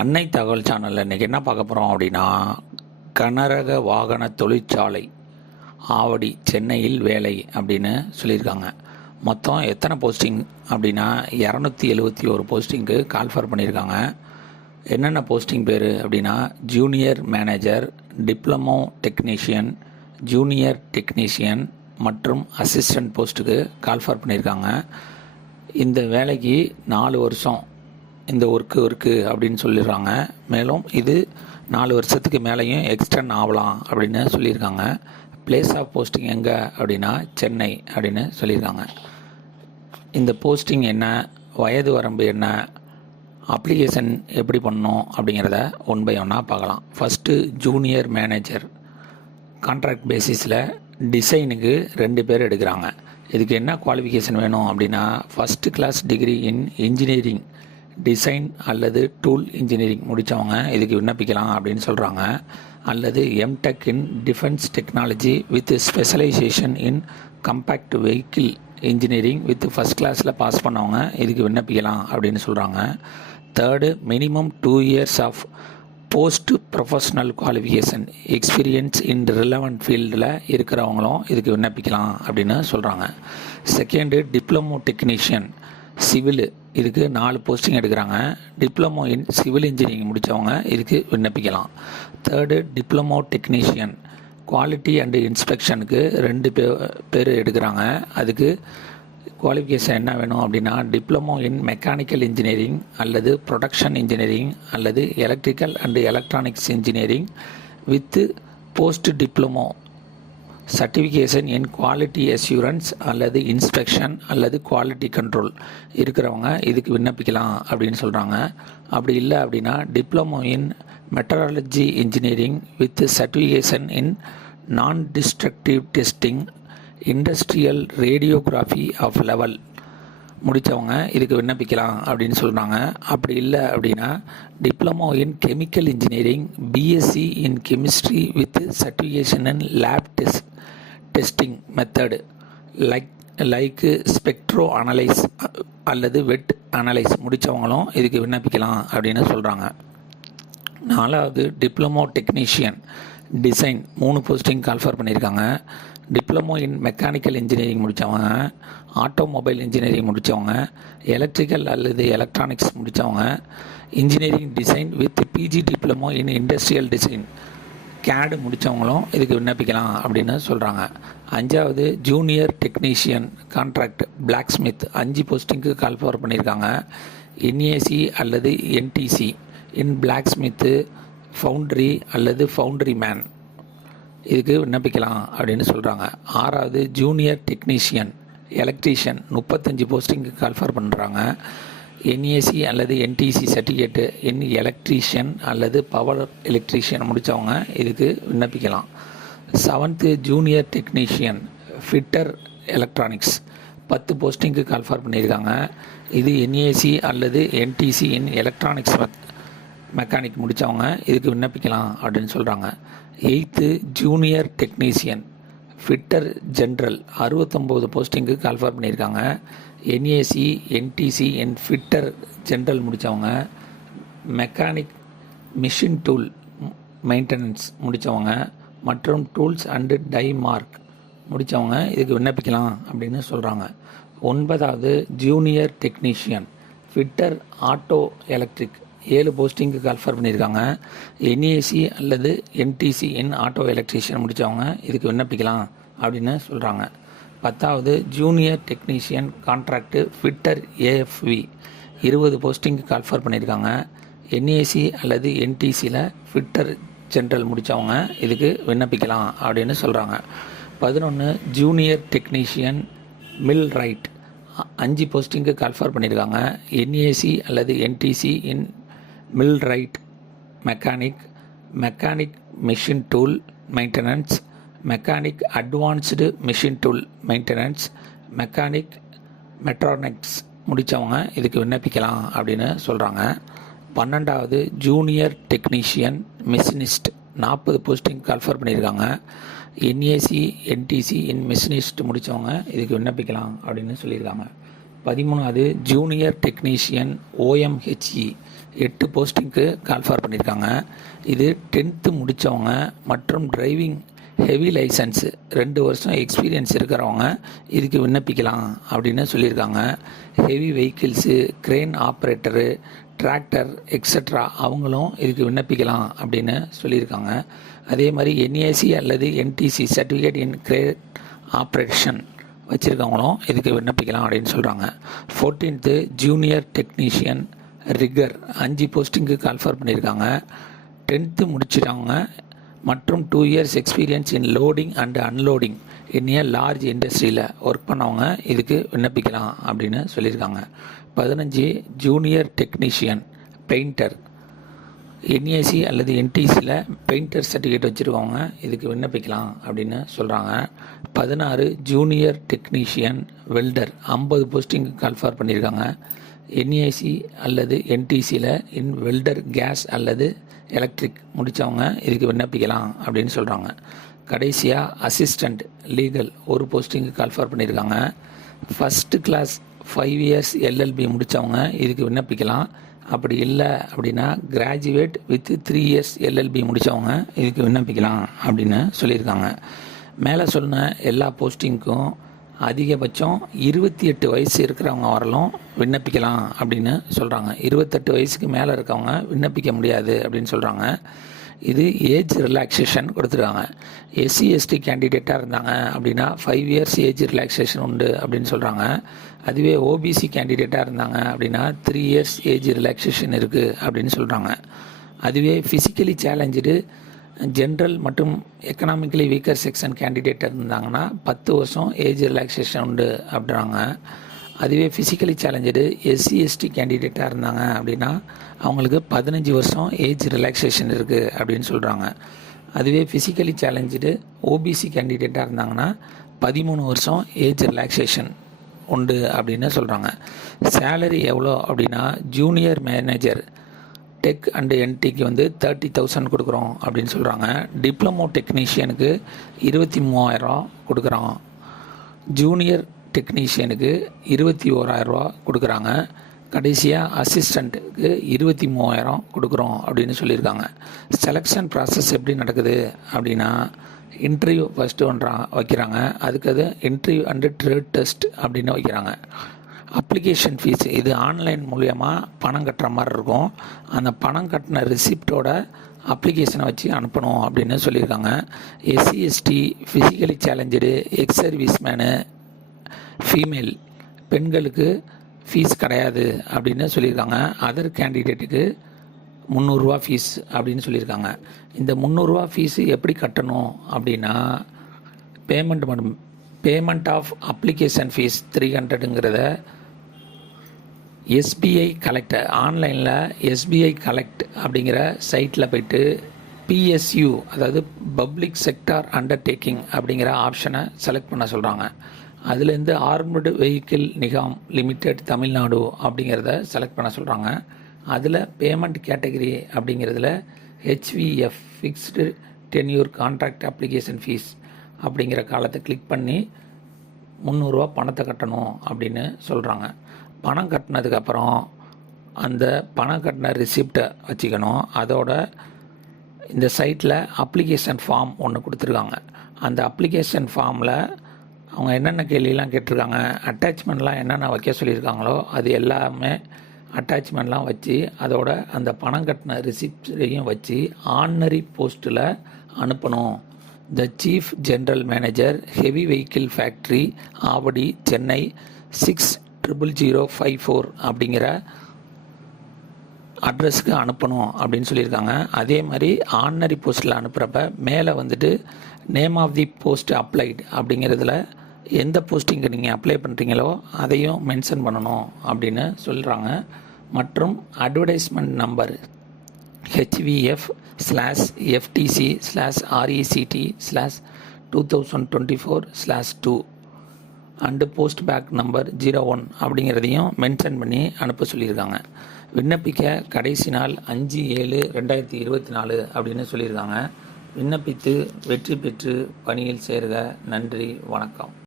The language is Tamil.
அன்னை தகவல் சேனலில் இன்றைக்கி என்ன பார்க்க போகிறோம் அப்படின்னா, கனரக வாகன தொழிற்சாலை ஆவடி சென்னையில் வேலை அப்படின்னு சொல்லியிருக்காங்க. மொத்தம் எத்தனை போஸ்டிங் அப்படின்னா 271 போஸ்டிங்க்கு கால்ஃபர் பண்ணியிருக்காங்க. என்னென்ன போஸ்டிங் பேர் அப்படின்னா, junior manager, diploma technician, junior technician மற்றும் அசிஸ்டன்ட் போஸ்ட்டுக்கு கால்ஃபர் பண்ணியிருக்காங்க. இந்த வேலைக்கு 4 வருஷம் இந்த ஒர்க்கு இருக்குது அப்படின்னு சொல்லிடுறாங்க. மேலும் இது 4 வருஷத்துக்கு மேலேயும் எக்ஸ்டெண்ட் ஆகலாம் அப்படின்னு சொல்லியிருக்காங்க. பிளேஸ் ஆஃப் போஸ்டிங் எங்கே அப்படின்னா சென்னை அப்படின்னு சொல்லியிருக்காங்க. இந்த போஸ்டிங் என்ன, வயது வரம்பு என்ன, அப்ளிகேஷன் எப்படி பண்ணணும் அப்படிங்கிறத ஒன் பை ஒன்னாக பார்க்கலாம். ஃபஸ்ட்டு ஜூனியர் மேனேஜர் கான்ட்ராக்ட் பேசிஸில் டிசைனுக்கு 2 பேர் எடுக்கிறாங்க. இதுக்கு என்ன குவாலிஃபிகேஷன் வேணும் அப்படின்னா, first class degree in engineering design அல்லது டூல் இன்ஜினியரிங் முடித்தவங்க இதுக்கு விண்ணப்பிக்கலாம் அப்படின்னு சொல்கிறாங்க. அல்லது MTech in defence technology with specialisation in compact vehicle engineering with first கிளாஸில் பாஸ் பண்ணவங்க இதுக்கு விண்ணப்பிக்கலாம் அப்படின்னு சொல்கிறாங்க. Third, minimum 2 years of post professional qualification experience in relevant ஃபீல்டில் இருக்கிறவங்களும் இதுக்கு விண்ணப்பிக்கலாம் அப்படின்னு சொல்கிறாங்க. செகண்டு, டிப்ளமோ டெக்னீஷியன் சிவில் இதுக்கு 4 போஸ்டிங் எடுக்கிறாங்க. டிப்ளமோ இன் சிவில் இன்ஜினியரிங் முடித்தவங்க இதுக்கு விண்ணப்பிக்கலாம். Third, diploma technician quality and இன்ஸ்பெக்ஷனுக்கு 2 பேர் எடுக்கிறாங்க. அதுக்கு குவாலிஃபிகேஷன் என்ன வேணும் அப்படின்னா, டிப்ளமோ இன் மெக்கானிக்கல் இன்ஜினியரிங் அல்லது ப்ரொடக்ஷன் இன்ஜினியரிங் அல்லது electrical and electronics engineering with post diploma certification in quality assurance அல்லது இன்ஸ்பெக்ஷன் அல்லது குவாலிட்டி கண்ட்ரோல் இருக்கிறவங்க இதுக்கு விண்ணப்பிக்கலாம் அப்படின்னு சொல்கிறாங்க. அப்படி இல்லை அப்படின்னா, diploma in metallurgy engineering with certification in non destructive testing industrial radiography of level முடித்தவங்க இதுக்கு விண்ணப்பிக்கலாம் அப்படின்னு சொல்கிறாங்க. அப்படி இல்லை அப்படின்னா, diploma in chemical engineering BSc in chemistry with certification in lab testing method like spectro analyse அல்லது வெட் அனலைஸ் முடித்தவங்களும் இதுக்கு விண்ணப்பிக்கலாம் அப்படின்னு சொல்கிறாங்க. 4வது, diploma technician design 3 posting call for பண்ணியிருக்காங்க. டிப்ளமோ இன் மெக்கானிக்கல் இன்ஜினியரிங் முடித்தவங்க, ஆட்டோமொபைல் இன்ஜினியரிங் முடித்தவங்க, எலக்ட்ரிக்கல் அல்லது எலக்ட்ரானிக்ஸ் முடித்தவங்க, engineering design with PG diploma in industrial design CAD முடித்தவங்களும் இதுக்கு விண்ணப்பிக்கலாம் அப்படின்னு சொல்கிறாங்க. 5வது, junior technician contract blacksmith 5 போஸ்டிங்க்கு கால்ஃபர் பண்ணியிருக்காங்க. என்ஏசி அல்லது NTC in blacksmith foundry அல்லது ஃபவுண்ட்ரி மேன் இதுக்கு விண்ணப்பிக்கலாம் அப்படின்னு சொல்கிறாங்க. 6வது, ஜூனியர் டெக்னீஷியன் எலக்ட்ரீஷியன் 35 போஸ்டிங்க்கு கால்ஃபர் பண்ணுறாங்க. என்ஏசி அல்லது என்டிசி சர்டிஃபிகேட்டு இன் எலக்ட்ரீஷியன் அல்லது பவர் எலக்ட்ரீஷியன் முடித்தவங்க இதுக்கு விண்ணப்பிக்கலாம். 7th, junior technician fitter electronics 10 போஸ்டிங்க்கு கால்ஃபர் பண்ணியிருக்காங்க. இது என்ஏசி அல்லது என்டிசி இன் எலக்ட்ரானிக்ஸ் மெக்கானிக் முடித்தவங்க இதுக்கு விண்ணப்பிக்கலாம் அப்படின்னு சொல்கிறாங்க. 8th, junior technician fitter general 69 போஸ்டிங்க்கு கால்ஃபர் பண்ணியிருக்காங்க. NAC NTC in fitter general முடித்தவங்க, மெக்கானிக் மிஷின் டூல் மெயின்டெனன்ஸ் முடித்தவங்க மற்றும் டூல்ஸ் அண்டு டை மார்க் முடித்தவங்க இதுக்கு விண்ணப்பிக்கலாம் அப்படின்னு சொல்கிறாங்க. 9வது, junior technician fitter auto electric 7 போஸ்டிங்க்கு கால்ஃபர் பண்ணியிருக்காங்க. என்ஏசி அல்லது என்டிசி இன் ஆட்டோ எலக்ட்ரீஷியன் முடித்தவங்க இதுக்கு விண்ணப்பிக்கலாம் அப்படின்னு சொல்கிறாங்க. 10வது, junior technician contract fitter AFV 20 போஸ்டிங்க்கு கால்ஃபர் பண்ணியிருக்காங்க. என்ஏசி அல்லது என்டிசியில் ஃபிட்டர் ஜென்ரல் முடித்தவங்க இதுக்கு விண்ணப்பிக்கலாம் அப்படின்னு சொல்கிறாங்க. 11, ஜூனியர் டெக்னீஷியன் மில் ரைட் 5 போஸ்டிங்க்கு கால்ஃபர் பண்ணியிருக்காங்க. என்ஏசி அல்லது NTC in millwright mechanic machine tool maintenance, mechanic advanced machine tool maintenance, mechanic mechatronics முடித்தவங்க இதுக்கு விண்ணப்பிக்கலாம் அப்படின்னு சொல்கிறாங்க. 12வது, junior technician machinist 40 posting call for பண்ணியிருக்காங்க. என்ஏசி என்டிசி இன் மிஷினிஸ்ட் முடித்தவங்க இதுக்கு விண்ணப்பிக்கலாம் அப்படின்னு சொல்லியிருக்காங்க. 13வது, ஜூனியர் டெக்னீஷியன் ஓஎம்ஹெச்இ 8 போஸ்டிங்க்கு கால்ஃபார் பண்ணியிருக்காங்க. இது 10th முடித்தவங்க மற்றும் டிரைவிங் ஹெவி லைசன்ஸ் 2 வருஷம் எக்ஸ்பீரியன்ஸ் இருக்கிறவங்க இதுக்கு விண்ணப்பிக்கலாம் அப்படின்னு சொல்லியிருக்காங்க. Heavy vehicles, crane operator, tractor extra அவங்களும் இதுக்கு விண்ணப்பிக்கலாம் அப்படின்னு சொல்லியிருக்காங்க. அதே மாதிரி என்ஏசி அல்லது NTC certificate in crane operation வச்சுருக்கவங்களும் இதுக்கு விண்ணப்பிக்கலாம் அப்படின்னு சொல்கிறாங்க. 14th ஜூனியர் டெக்னீஷியன் ரிகர் 5 போஸ்டிங்க்கு கால்ஃபார் பண்ணியிருக்காங்க. 10th முடிச்சிட்டவங்க மற்றும் 2 years experience in loading and unloading in a large இண்டஸ்ட்ரியில் ஒர்க் பண்ணவங்க இதுக்கு விண்ணப்பிக்கலாம் அப்படின்னு சொல்லியிருக்காங்க. 15 ஜூனியர் டெக்னீஷியன் பெயிண்டர் என்ஏசி அல்லது என்டிசியில் பெயிண்டர் சர்டிஃபிகேட் வச்சுருக்கவங்க இதுக்கு விண்ணப்பிக்கலாம் அப்படின்னு சொல்கிறாங்க. 16 ஜூனியர் டெக்னீஷியன் வெல்டர் 50 போஸ்டிங்க்கு கால்ஃபார் பண்ணியிருக்காங்க. என்ஏசி அல்லது என்டிசியில் இன் வெல்டர் கேஸ் அல்லது எலக்ட்ரிக் முடித்தவங்க இதுக்கு விண்ணப்பிக்கலாம் அப்படின்னு சொல்கிறாங்க. கடைசியாக அசிஸ்டண்ட் லீகல் 1 போஸ்டிங்க்கு கால்ஃபார் பண்ணியிருக்காங்க. ஃபஸ்ட்டு கிளாஸ் 5 years எல்எல்பி முடித்தவங்க இதுக்கு விண்ணப்பிக்கலாம். அப்படி இல்லை அப்படின்னா கிராஜுவேட் வித் 3 years எல்எல்பி முடித்தவங்க இதுக்கு விண்ணப்பிக்கலாம் அப்படின்னு சொல்லியிருக்காங்க. மேலே சொன்ன எல்லா போஸ்டிங்க்கும் அதிகபட்சம் 28 வயசு இருக்கிறவங்க வரலும் விண்ணப்பிக்கலாம் அப்படின்னு சொல்கிறாங்க. 28 வயசுக்கு மேலே இருக்கவங்க விண்ணப்பிக்க முடியாது அப்படின்னு சொல்கிறாங்க. இது ஏஜ் ரிலாக்ஸேஷன் கொடுத்துருக்காங்க. எஸ்சி எஸ்டி கேண்டிடேட்டாக இருந்தாங்க அப்படின்னா 5 years ஏஜ் ரிலாக்ஸேஷன் உண்டு அப்படின்னு சொல்கிறாங்க. அதுவே ஓபிசி கேண்டிடேட்டாக இருந்தாங்க அப்படின்னா 3 years ஏஜ் ரிலாக்ஸேஷன் இருக்குது அப்படின்னு சொல்கிறாங்க. அதுவே ஃபிசிக்கலி சேலஞ்சு ஜென்ரல் மற்றும் எக்கனாமிக்கலி வீக்கர் செக்ஷன் கேண்டிடேட் இருந்தாங்கன்னா 10 வருஷம் ஏஜ் ரிலாக்ஸேஷன் உண்டு அப்படின்றாங்க. அதுவே ஃபிசிக்கலி சேலஞ்சு எஸ்சி எஸ்டி கேண்டிடேட்டாக இருந்தாங்க அப்படின்னா அவங்களுக்கு 15 வருஷம் ஏஜ் ரிலாக்ஸேஷன் இருக்குது அப்படின்னு சொல்கிறாங்க. அதுவே ஃபிசிக்கலி சேலஞ்சு ஓபிசி கேண்டிடேட்டாக இருந்தாங்கன்னா 13 வருஷம் ஏஜ் ரிலாக்ஸேஷன் உண்டு அப்படின்னு சொல்கிறாங்க. சேலரி எவ்வளோ அப்படின்னா ஜூனியர் மேனேஜர் டெக் அண்டு என்டிக்கு 30,000 கொடுக்குறோம் அப்படின்னு சொல்கிறாங்க. டிப்ளமோ டெக்னீஷியனுக்கு 23,000 கொடுக்குறோம். ஜூனியர் டெக்னீஷியனுக்கு 21,000 கொடுக்குறாங்க. கடைசியாக அசிஸ்டண்ட்டுக்கு 23,000 கொடுக்குறோம் அப்படின்னு சொல்லியிருக்காங்க. செலெக்ஷன் ப்ராசஸ் எப்படி நடக்குது அப்படின்னா இன்டர்வியூ ஃபஸ்ட்டு வைக்கிறாங்க. அதுக்கு அது இன்டர்வியூ அண்டு ட்ரேட் டெஸ்ட் அப்படின்னு வைக்கிறாங்க. அப்ளிகேஷன் ஃபீஸ் இது ஆன்லைன் மூலயமா பணம் கட்டுற மாதிரி இருக்கும். அந்த பணம் கட்டின ரிசிப்டோட அப்ளிகேஷனை வச்சு அனுப்பணும் அப்படின்னு சொல்லியிருக்காங்க. SC ST physically challenge ex service men female பெண்களுக்கு ஃபீஸ் கிடையாது அப்படின்னு சொல்லியிருக்காங்க. அதர் கேண்டிடேட்டுக்கு 300 ரூபா ஃபீஸ் அப்படின்னு சொல்லியிருக்காங்க. இந்த 300 ரூபா ஃபீஸு எப்படி கட்டணும் அப்படின்னா பேமெண்ட் ஆஃப் அப்ளிகேஷன் ஃபீஸ் 300ங்கிறத எஸ்பிஐ கலெக்ட் ஆன்லைனில் எஸ்பிஐ கலெக்ட் அப்படிங்கிற சைட்டில் போய்ட்டு பிஎஸ்யூ அதாவது பப்ளிக் செக்டார் அண்டர்டேக்கிங் அப்படிங்கிற ஆப்ஷனை செலக்ட் பண்ண சொல்கிறாங்க. அதுலேருந்து armed vehicle Nigam limited Tamil Nadu அப்படிங்கிறத செலக்ட் பண்ண சொல்கிறாங்க. அதில் பேமெண்ட் கேட்டகரி அப்படிங்கிறதுல HVF fixed tenure contract application fees அப்படிங்கிற காலத்தை கிளிக் பண்ணி 300 ரூபா பணத்தை கட்டணும் அப்படின்னு சொல்கிறாங்க. பணம் கட்டினதுக்கப்புறம் அந்த பணம் கட்டின ரிசிப்டை வச்சுக்கணும். அதோட இந்த சைட்டில் அப்ளிகேஷன் ஃபார்ம் ஒன்று கொடுத்துருக்காங்க. அந்த அப்ளிகேஷன் ஃபார்மில் அவங்க என்னென்ன கேள்வியெலாம் கேட்டிருக்காங்க, அட்டாச்மெண்ட்லாம் என்னென்ன வைக்க சொல்லியிருக்காங்களோ அது எல்லாமே அட்டாச்மெண்ட்லாம் வச்சு அதோட அந்த பணம் கட்டின ரிசிப்டையும் வச்சு ஆர்டினரி போஸ்ட்டில் அனுப்பணும். The chief general manager heavy vehicle factory Avadi Chennai 600054 அப்படிங்கிற அட்ரஸ்க்கு அனுப்பணும் அப்படின்னு சொல்லியிருக்காங்க. அதே மாதிரி ஆர்டினரி போஸ்ட்டில் அனுப்புகிறப்ப மேலே name of the post applied அப்படிங்கிறதுல எந்த போஸ்டிங்கு நீங்கள் அப்ளை பண்ணுறீங்களோ அதையும் மென்ஷன் பண்ணணும் அப்படின்னு சொல்கிறாங்க. மற்றும் advertisement number HVF/FTC/RECT/2024/2 and post bag number 01 அப்படிங்கிறதையும் மென்ஷன் பண்ணி அனுப்ப சொல்லியிருக்காங்க. விண்ணப்பிக்க கடைசி நாள் 5/7/2024 அப்படின்னு சொல்லியிருக்காங்க. விண்ணப்பித்து வெற்றி பெற்று பணியில் சேருக. நன்றி, வணக்கம்.